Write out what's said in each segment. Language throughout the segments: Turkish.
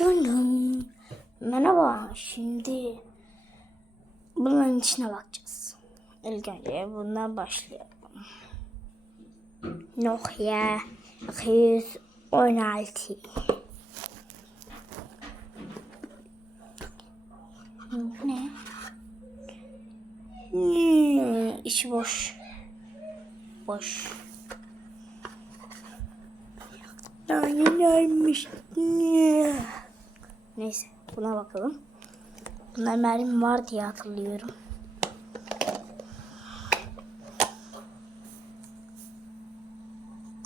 Dın dın. Merhaba. Şimdi bunların içine bakacağız. İlk önce bundan başlayalım. Nokia 216. Bu ne? Hmm, içi boş. Boş. Daha yeni ölmüş. Neyse buna bakalım. Bunda mermi var diye hatırlıyorum.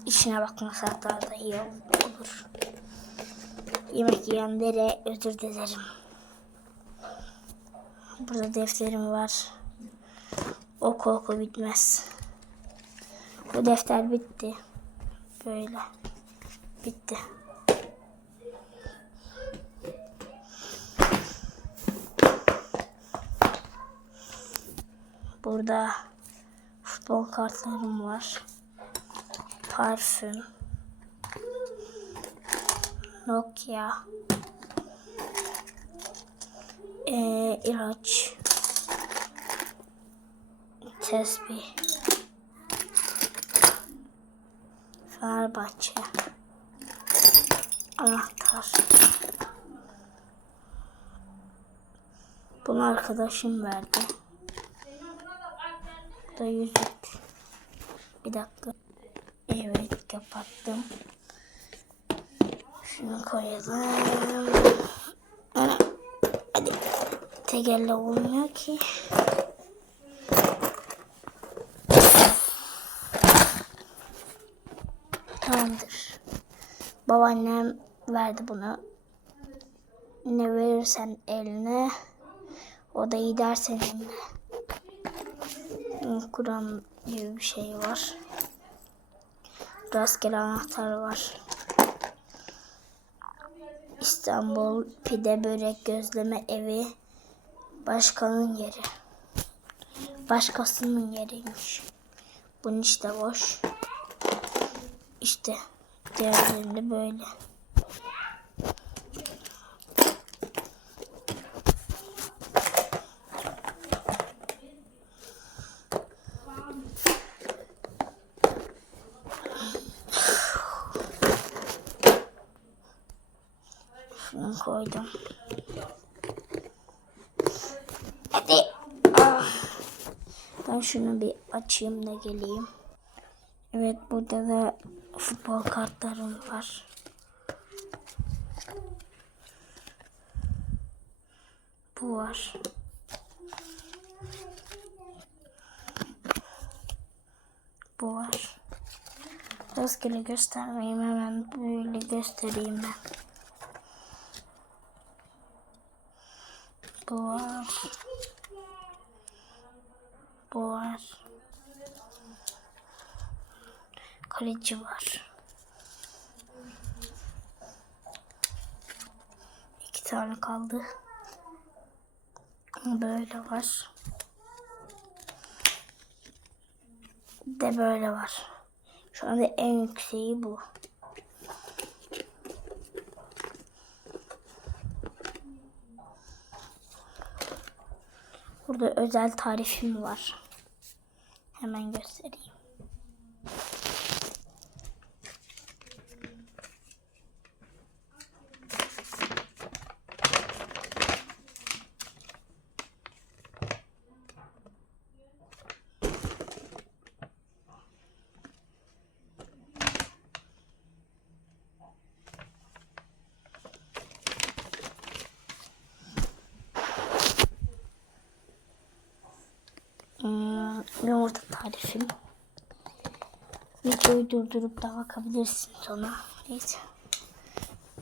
İçine bakmasak daha da iyi olur. Yemek yiyenlere özür dilerim. Burada defterim var. Oku oku bitmez. Bu defter bitti. Böyle. Bitti. Burada futbol kartlarım var. Parfüm. Nokia. Ee, ilaç. Tesbih. Fenerbahçe. Anahtar. Bunu arkadaşım verdi. Da yüzük. Bir dakika. Evet kapattım. Şunu koyalım. Hadi. Tek elle olmuyor ki. Tamamdır. Babaannem verdi bunu. Ne verirsen eline o da iyi dersen eline. Kur'an gibi bir şey var. Rastgele anahtar var. İstanbul pide börek gözleme evi başkanın yeri. Başkasının yeriymiş. Bunun işte boş. İşte diğerlerinde böyle. Şunu koydum. Hadi. Ah. Ben şunu bir açayım da geleyim. Evet burada da futbol kartlarım var. Bu var. Bu var. Rastgele göstermeyeyim hemen böyle göstereyim ben. Bu var. Kaleci var. İki tane kaldı. Böyle var. De böyle var. Şu anda en yükseği bu. Burada özel tarifim var. Hemen göstereyim. Yoğurda tarifim. Videoyu durdurup da bakabilirsin sonra. Neyse.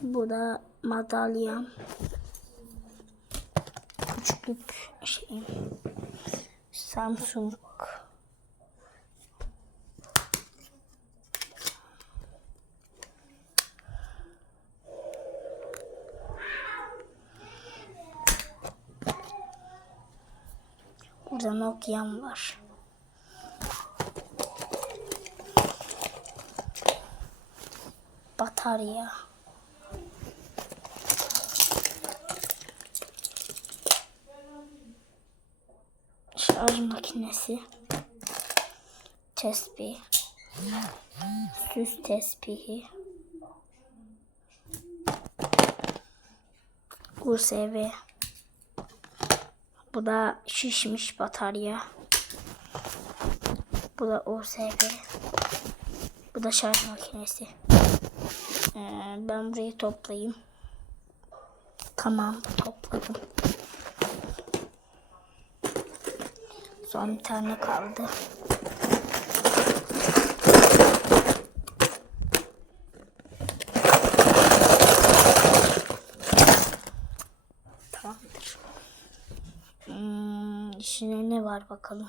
Bu da madalyam. Küçüklük şeyim. Samsung. Burada Nokia'm var. atar ya. Şarj makinesi. Tespih. Süs tespihi. USB. Bu da şişmiş batarya. Bu da USB. Bu da şarj makinesi. Ee, ben burayı toplayayım. Tamam topladım. Son bir tane kaldı. Tamamdır. Hmm, içine ne var bakalım.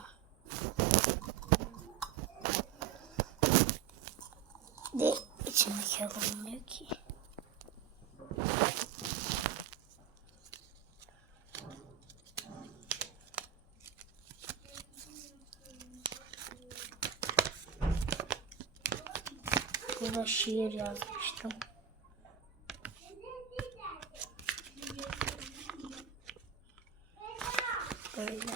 De içindeki alınmıyor ki. Burada şiir yazmıştım. Böyle.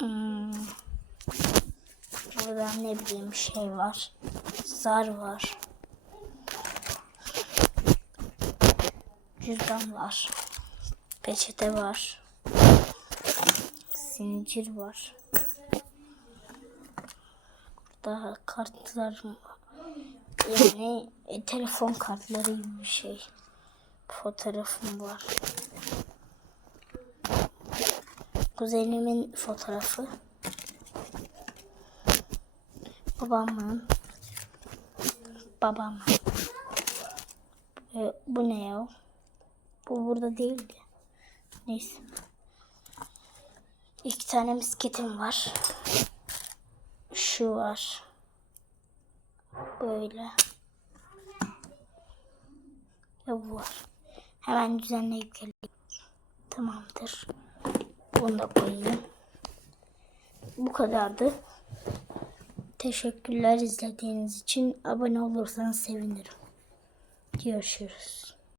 Hmm. Burada ne bileyim şey var. Zar var. Cüzdan var. Peçete var. Zincir var. Burada kartlar yani e, telefon kartları gibi bir şey. Fotoğrafım var. Kuzenimin fotoğrafı. Babamın. Babamın. E, bu ne ya? Bu burada değildi. Neyse. İki tane misketim var. Şu var. Böyle. Ve bu var. Hemen düzenleyip geleyim. Tamamdır. Bunu da koyayım. Bu kadardı. Teşekkürler izlediğiniz için. Abone olursanız sevinirim. Görüşürüz.